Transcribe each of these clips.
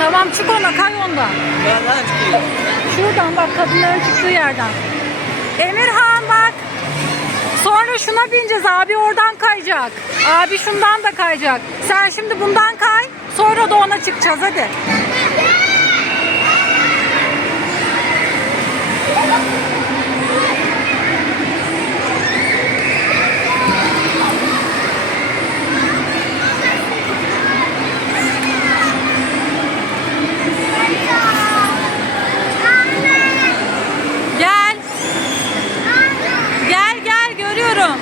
Tamam çık ona kay ondan. Nereden çıkıyor? Şuradan bak kadınların çıktığı yerden. Emirhan bak. Sonra şuna bineceğiz. Abi oradan kayacak. Abi şundan da kayacak. Sen şimdi bundan kay. Sonra da ona çıkacağız hadi. Gel. Gel gel görüyorum.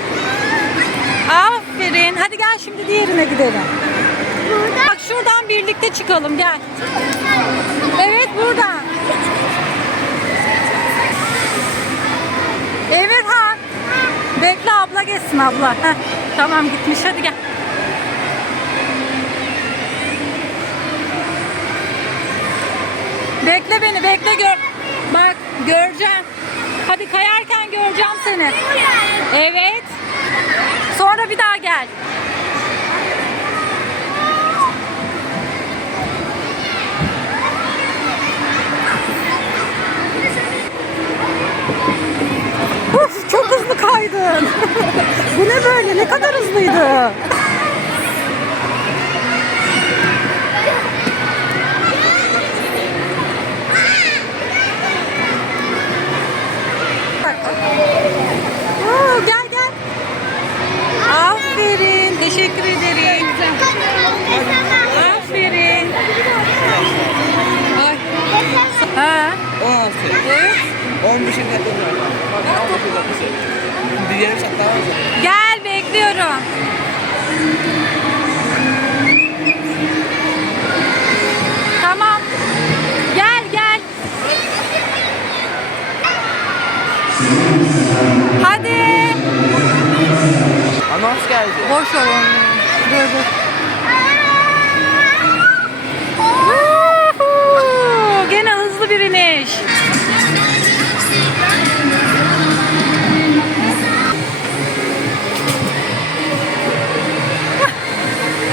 Aferin. Hadi gel şimdi diğerine gidelim. Bak şuradan birlikte çıkalım gel. Evet buradan. Emirhan. Bekle abla geçsin abla. Heh, tamam gitmiş hadi gel. Bekle beni bekle gör. Bak göreceğim. Hadi kayarken göreceğim seni. Evet. Sonra bir daha gel. Çok hızlı kaydın. Bu ne böyle? Ne kadar hızlıydı? Geldi. Boş ver onu. Gene hızlı bir iniş.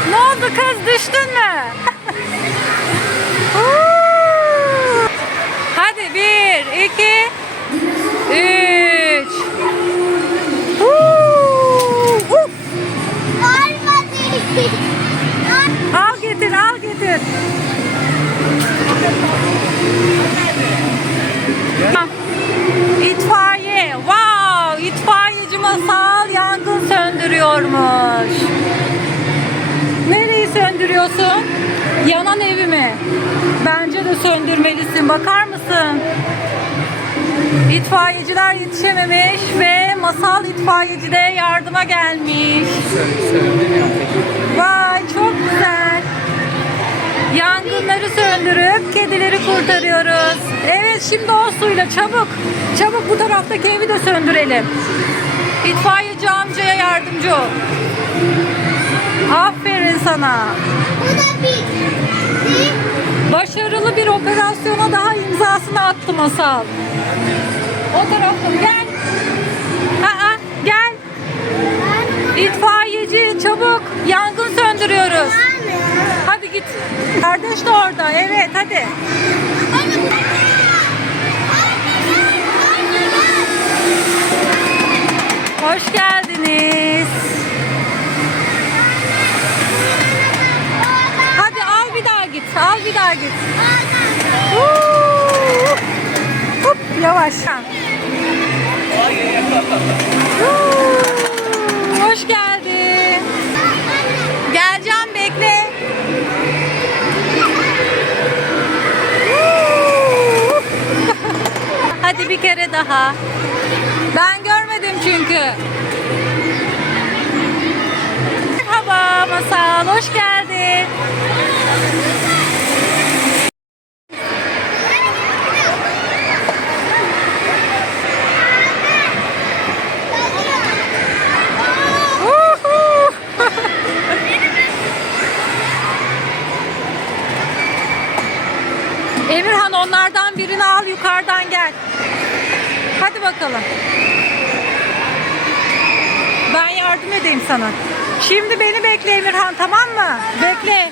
ne oldu kız düştün mü? İtfaiye. Wow! İtfaiyeci masal yangın söndürüyormuş. Nereyi söndürüyorsun? Yanan evi mi? Bence de söndürmelisin. Bakar mısın? İtfaiyeciler yetişememiş ve masal itfaiyeci de yardıma gelmiş. Vay çok güzel. Yangınları söndürüp kedileri kurtarıyoruz. Evet şimdi o suyla çabuk. Çabuk bu taraftaki evi de söndürelim. İtfaiyeci amcaya yardımcı ol. Aferin sana. Başarılı bir operasyona daha imzasını attı masal. O tarafta gel. Aa, gel. İtfaiyeci çabuk yangın söndürüyoruz. Hadi git. Kardeş de orada. Evet hadi. Hoş geldiniz. Hadi al bir daha git. Al bir daha git. Hop yavaş. Hoş geldin. Geleceğim bekle. Hadi bir kere daha. Çünkü. Merhaba Masal, hoş geldin. sana. Şimdi beni bekle Emirhan tamam mı? Bekle.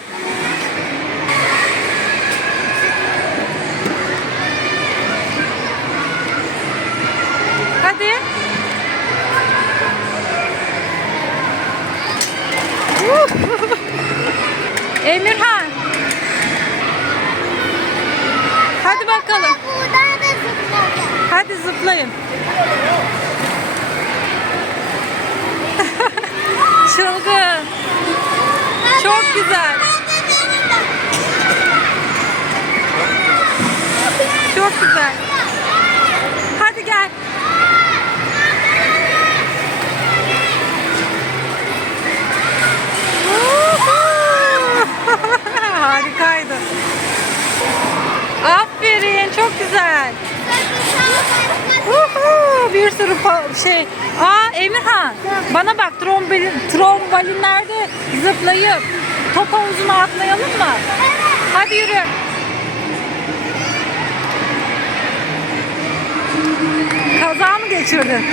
Hadi. Emirhan. Çılgın. Çok güzel. Çok güzel. Hadi gel. Harikaydı. Aferin, çok güzel. Bir sürü şey. Aa Emirhan, bana bak trombolin, trombolinlerde zıplayıp top havuzuna atlayalım mı? Hadi yürü. Kaza mı geçirdin?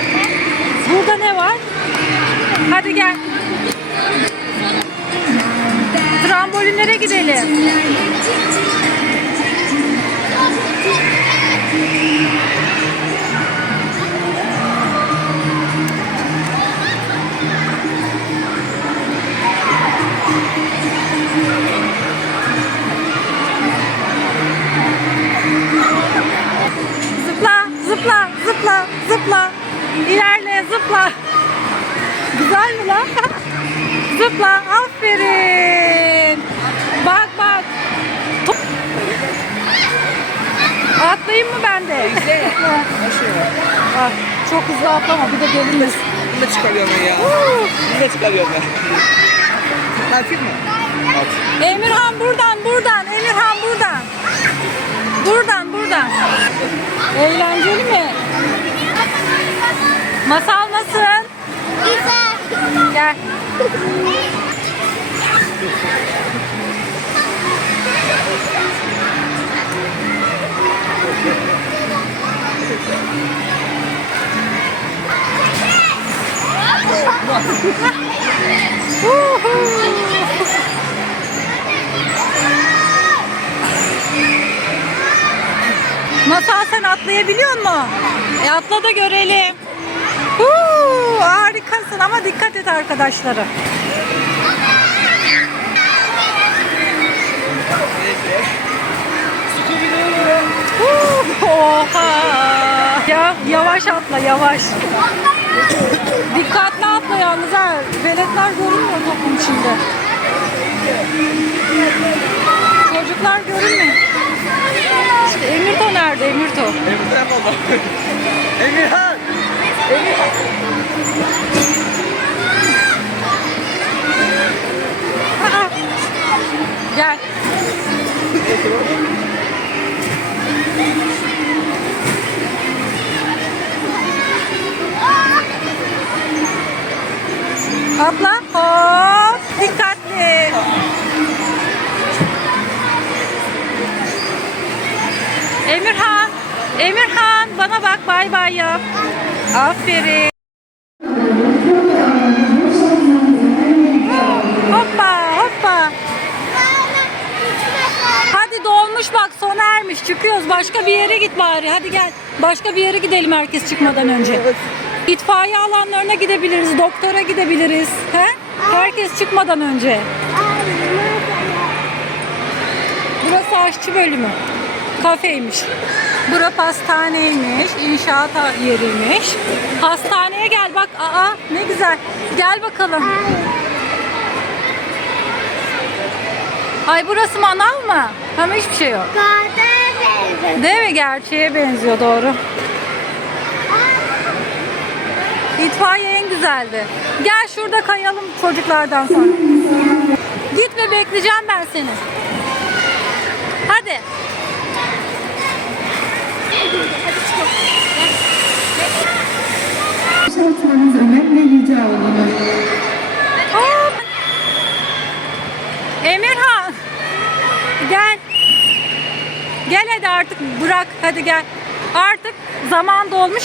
Burada ne var? Hadi gel. Trambolinlere gidelim. Zıpla, zıpla, zıpla. İlerle, zıpla. Güzel mi lan? zıpla, aferin. Bak bak. Atlayayım mı ben de? Güzel. Bak, çok hızlı atlama, bir de gelinir. Bunu da çıkarıyorum ya. Bunu da çıkarıyorum. Ne yapayım mı? At. Emirhan buradan, buradan. Emirhan buradan. Buradan, buradan. Eğlenceli mi? Masal nasıl? Güzel. Gel. Masal sen atlayabiliyor musun? E atla da görelim. Huu, harikasın ama dikkat et arkadaşları. Huu, Oha! Ya yavaş atla yavaş. Dikkatli atla yalnız ha. Veletler görünmüyor topun içinde. Çocuklar görünmüyor. İşte Emirto nerede Emirto? Emirhan yapalım. Emirhan. Aa! Gel. Atla. Hop. Dikkatli. Emirhan. Emirhan bana bak bay bay yap. Aferin. Hoppa hoppa. Hadi dolmuş bak sona ermiş çıkıyoruz başka bir yere git bari hadi gel başka bir yere gidelim herkes çıkmadan önce itfaiye alanlarına gidebiliriz doktora gidebiliriz he? herkes çıkmadan önce burası aşçı bölümü kafeymiş bura pastaneymiş inşaat yeriymiş hastaneye gel bak aa ne güzel gel bakalım Ay burası manav mı? Ama hiçbir şey yok. Değil mi? Gerçeğe benziyor doğru. İtfaiye en güzeldi. Gel şurada kayalım çocuklardan sonra. Gitme bekleyeceğim ben seni. Hadi. Çalışmanız önemli rica olunur. Emirhan. Gel. Gel hadi artık bırak hadi gel. Artık zaman dolmuş.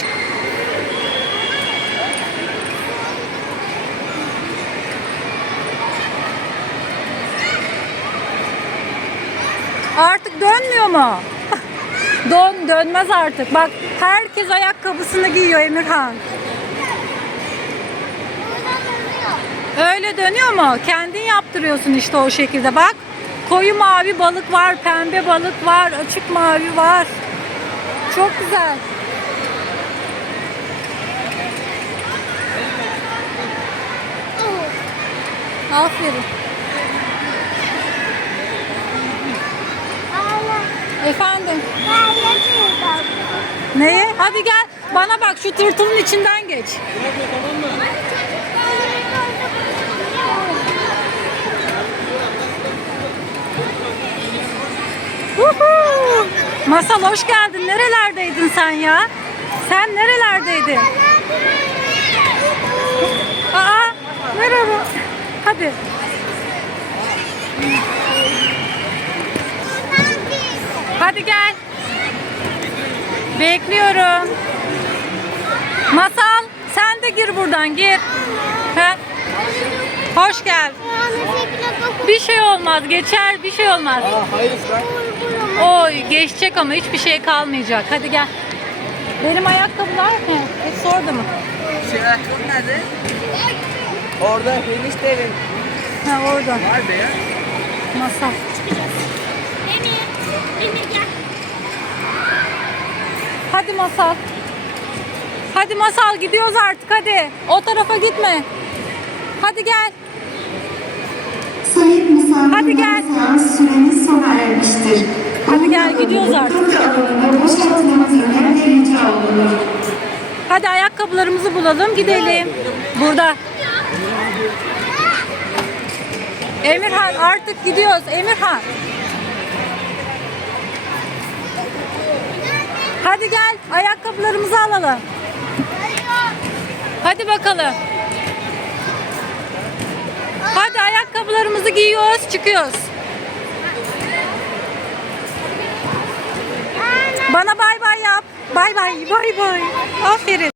Artık dönmüyor mu? Dön, dönmez artık. Bak herkes ayakkabısını giyiyor Emirhan. Öyle dönüyor mu? Kendin yaptırıyorsun işte o şekilde bak. Koyu mavi balık var, pembe balık var, açık mavi var. Çok güzel. Aferin. Efendim. Neye? Hadi gel. Bana bak şu tırtılın içinden geç. Masal hoş geldin. Nerelerdeydin sen ya? Sen nerelerdeydin? Aa, merhaba. Hadi. Hadi gel. Bekliyorum. Masal sen de gir buradan gir. He? Hoş geldin. Bir şey olmaz geçer bir şey olmaz. Aa hayır. Oy geçecek ama hiçbir şey kalmayacak. Hadi gel. Benim ayakkabılar mı? Hepsi orada mı? Şey ayakkabı nerede? Orada enişte evin. Ha orada. Var be ya. Masal. Emir, Emir gel. Hadi masal. Hadi masal gidiyoruz artık hadi. O tarafa gitme. Hadi gel. Sayın misafirler Hadi gel. seans süremiz sona ermiştir. Hadi gel, gidiyoruz artık. Kırk alanında boşaltmamız önemli rica olunur. Hadi ayakkabılarımızı bulalım gidelim. Burada. Emirhan artık gidiyoruz. Emirhan. Hadi gel ayakkabılarımızı alalım. Hadi bakalım. Hadi ayakkabılarımızı giyiyoruz, çıkıyoruz. Bana bay bay yap. Bay bay, bay bay. Aferin.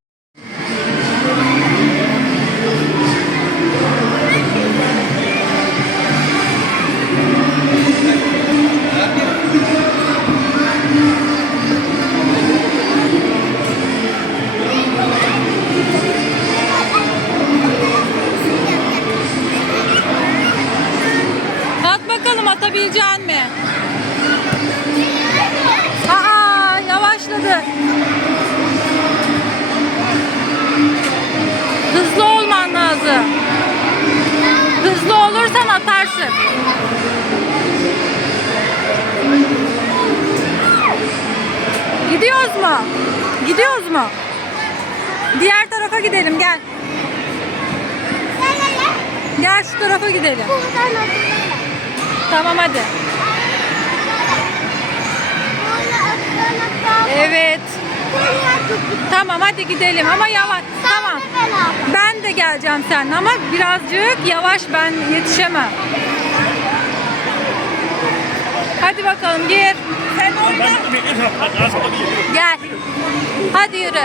Evet. Tamam hadi gidelim ama yavaş. Tamam. Ben de geleceğim seninle ama birazcık yavaş ben yetişemem. Hadi bakalım gir. Sen orada. Gel. Hadi yürü.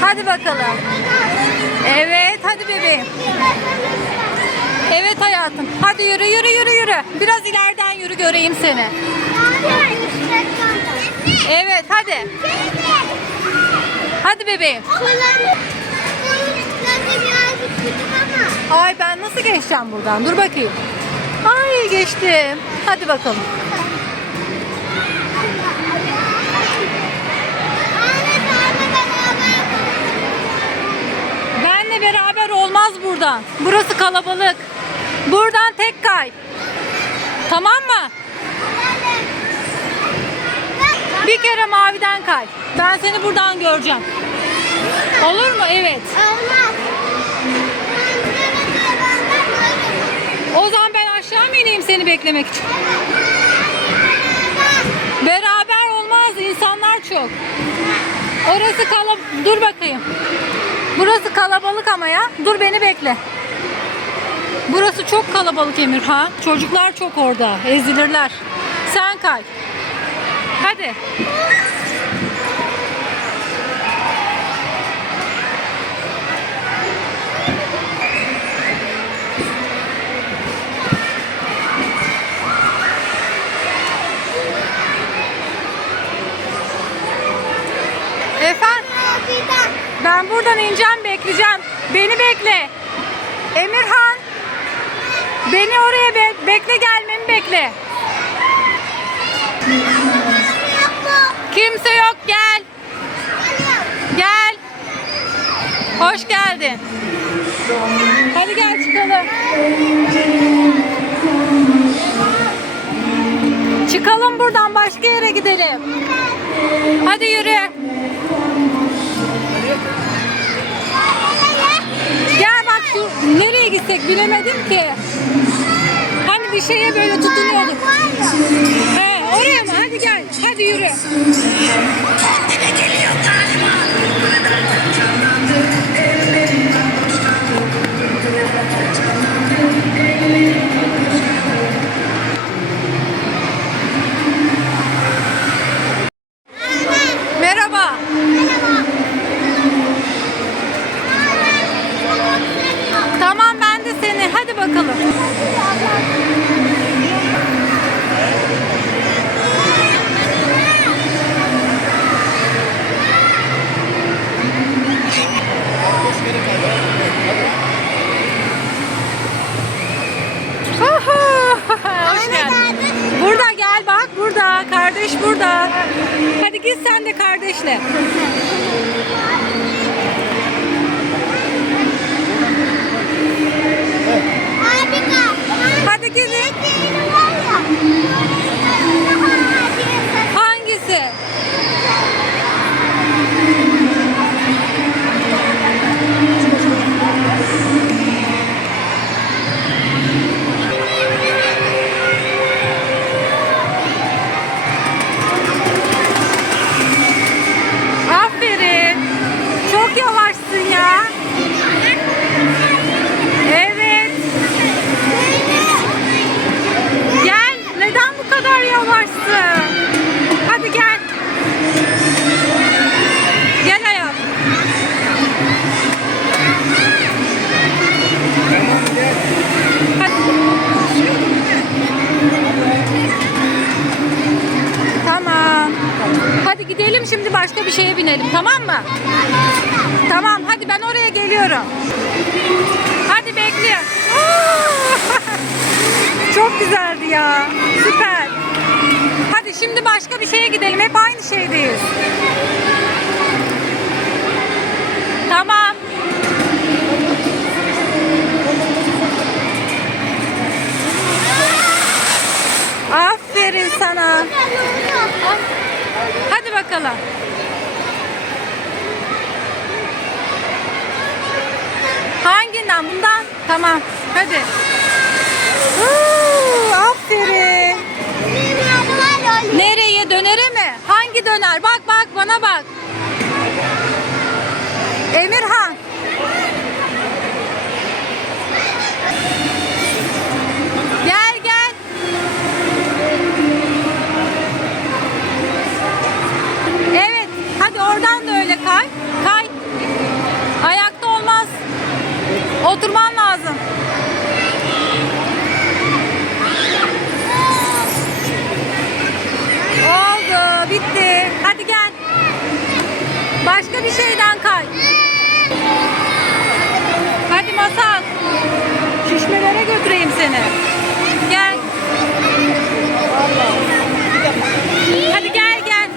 Hadi bakalım. Evet hadi bebeğim. Evet hayatım. Hadi yürü yürü yürü yürü. Biraz ileriden yürü göreyim seni. Evet hadi. Hadi bebeğim. Ay ben nasıl geçeceğim buradan? Dur bakayım. Ay geçtim. Hadi bakalım. Benle beraber olmaz buradan. Burası kalabalık. Buradan tek kay. Tamam mı? Bir kere maviden kay. Ben seni buradan göreceğim. Olur mu? Evet. O zaman ben aşağı mı ineyim seni beklemek için? Beraber olmaz. insanlar çok. Orası kalabalık. Dur bakayım. Burası kalabalık ama ya. Dur beni bekle. Burası çok kalabalık Emirhan. Çocuklar çok orada. Ezilirler. Sen kay. Hadi. Efendim? Ben buradan ineceğim bekleyeceğim. Beni bekle. Emirhan. Beni oraya be- bekle gelmemi bekle. Kimse yok gel. Gel. Hoş geldin. Hadi gel çıkalım. Çıkalım buradan başka yere gidelim. Hadi yürü. Gel bak şu nereye gitsek bilemedim ki. Hani bir şeye böyle tutunuyorduk. He, oraya mı? Hadi yürü. Merhaba. Tamam ben de seni. Hadi bakalım. Hoş geldin. Burada gel bak burada. Kardeş burada. Hadi git sen de ya. Süper. Hadi şimdi başka bir şeye gidelim. Hep aynı şeydeyiz. Tamam. Aferin sana. Hadi bakalım. Hanginden? Bundan? Tamam. Hadi. Aferin. Nereye? Dönere mi? Hangi döner? Bak bak bana bak. Emirhan. Gel gel. Evet. Hadi oradan da öyle kay. Kay. Ayakta olmaz. Oturman lazım. Oldu. Bitti. Hadi gel. Başka bir şeyden kay. Hadi masal. Şişmelere götüreyim seni. Gel. Hadi gel gel.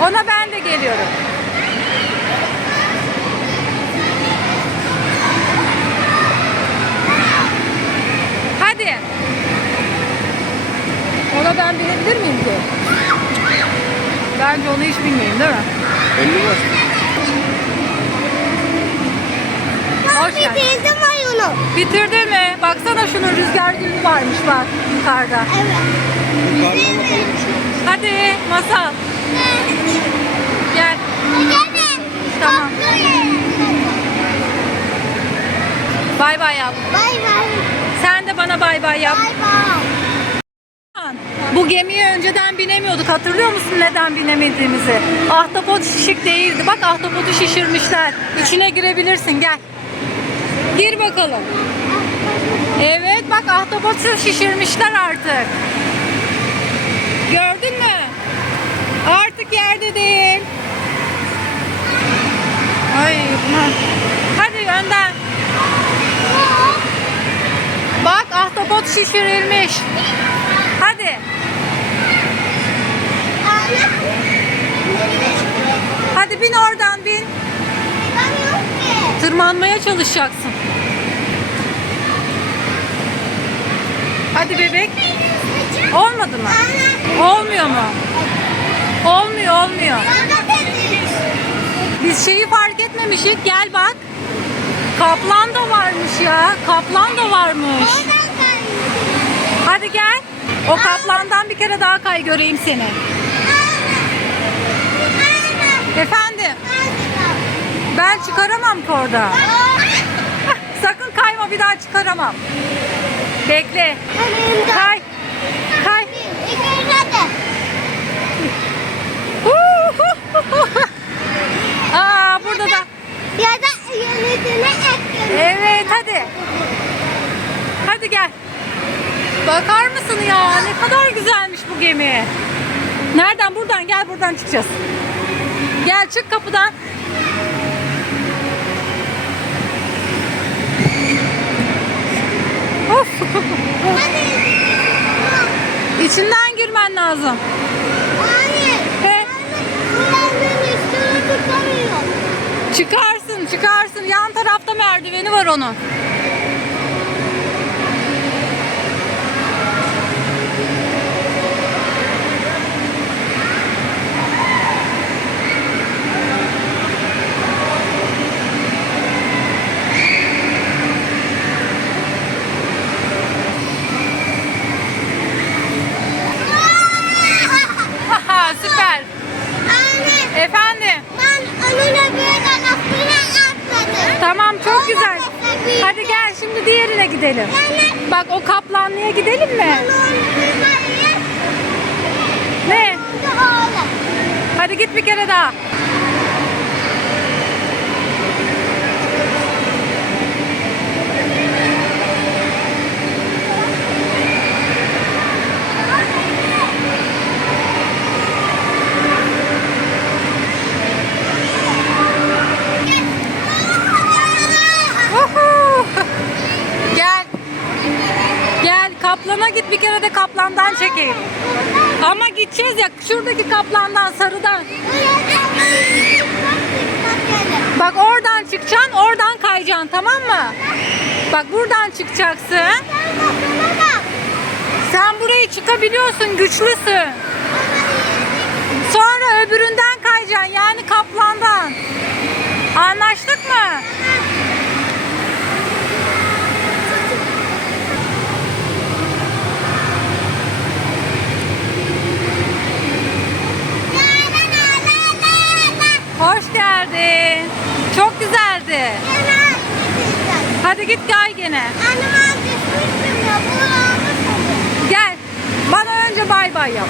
Ona ben de geliyorum. Hadi. Ona ben binebilir miyim ki? Bilmeyeyim değil mi? Elli var. Hoş geldin. Bitirdim oyunu. Bitirdin mi? Baksana şunun rüzgar gülü varmış bak yukarıda. Evet. Yukarıdan bakalım bir şey. Hadi masal gel. Gelme. Tamam. Bay bay yap. Bay bay. Sen de bana bay bay yap. Bay bay. Bu gemiye önceden binemiyorduk. Hatırlıyor musun neden binemediğimizi? Ahtapot şişik değildi. Bak ahtapotu şişirmişler. İçine girebilirsin gel. Gir bakalım. Evet bak ahtapotu şişirmişler artık. Gördün mü? Artık yerde değil. Ay bunlar. Hadi önden. şişirilmiş. Hadi. Hadi bin oradan bin. Tırmanmaya çalışacaksın. Hadi bebek. Olmadı mı? Olmuyor mu? Olmuyor olmuyor. Biz şeyi fark etmemişik. Gel bak. Kaplan da varmış ya. Kaplan da varmış. Hadi gel. O kaplandan bir kere daha kay göreyim seni. Efendim. Ben çıkaramam ki orada. Sakın kayma bir daha çıkaramam. Bekle. Kay. Kay. Aa burada da. Ya da ekledim. Evet hadi. Hadi gel. Bakar mısın ya ne kadar güzelmiş bu gemi. Nereden? Buradan gel buradan çıkacağız. Gel çık kapıdan. Of. İçinden girmen lazım. Hayır. He. Çıkarsın çıkarsın. Yan tarafta merdiveni var onun. Haha, Süper. Anne. Efendim. Ben önüne böyle kafasına atladım. Tamam çok güzel. Hadi gel şimdi diğerine gidelim. Bak o kaplanlığa gidelim mi? Ne? Hadi git bir kere daha. Uhu. Gel. Gel kaplana git bir kere de kaplandan çekeyim. Ama gideceğiz ya şuradaki kaplandan sarıdan. Bak oradan çıkacaksın oradan kayacaksın tamam mı? Bak buradan çıkacaksın. Sen burayı çıkabiliyorsun güçlüsün. Sonra öbüründen kayacaksın yani kaplandan. Anlaştık mı? Hoş geldin. Çok güzeldi. Hadi git kay gene. Gel. Bana önce bay bay yap.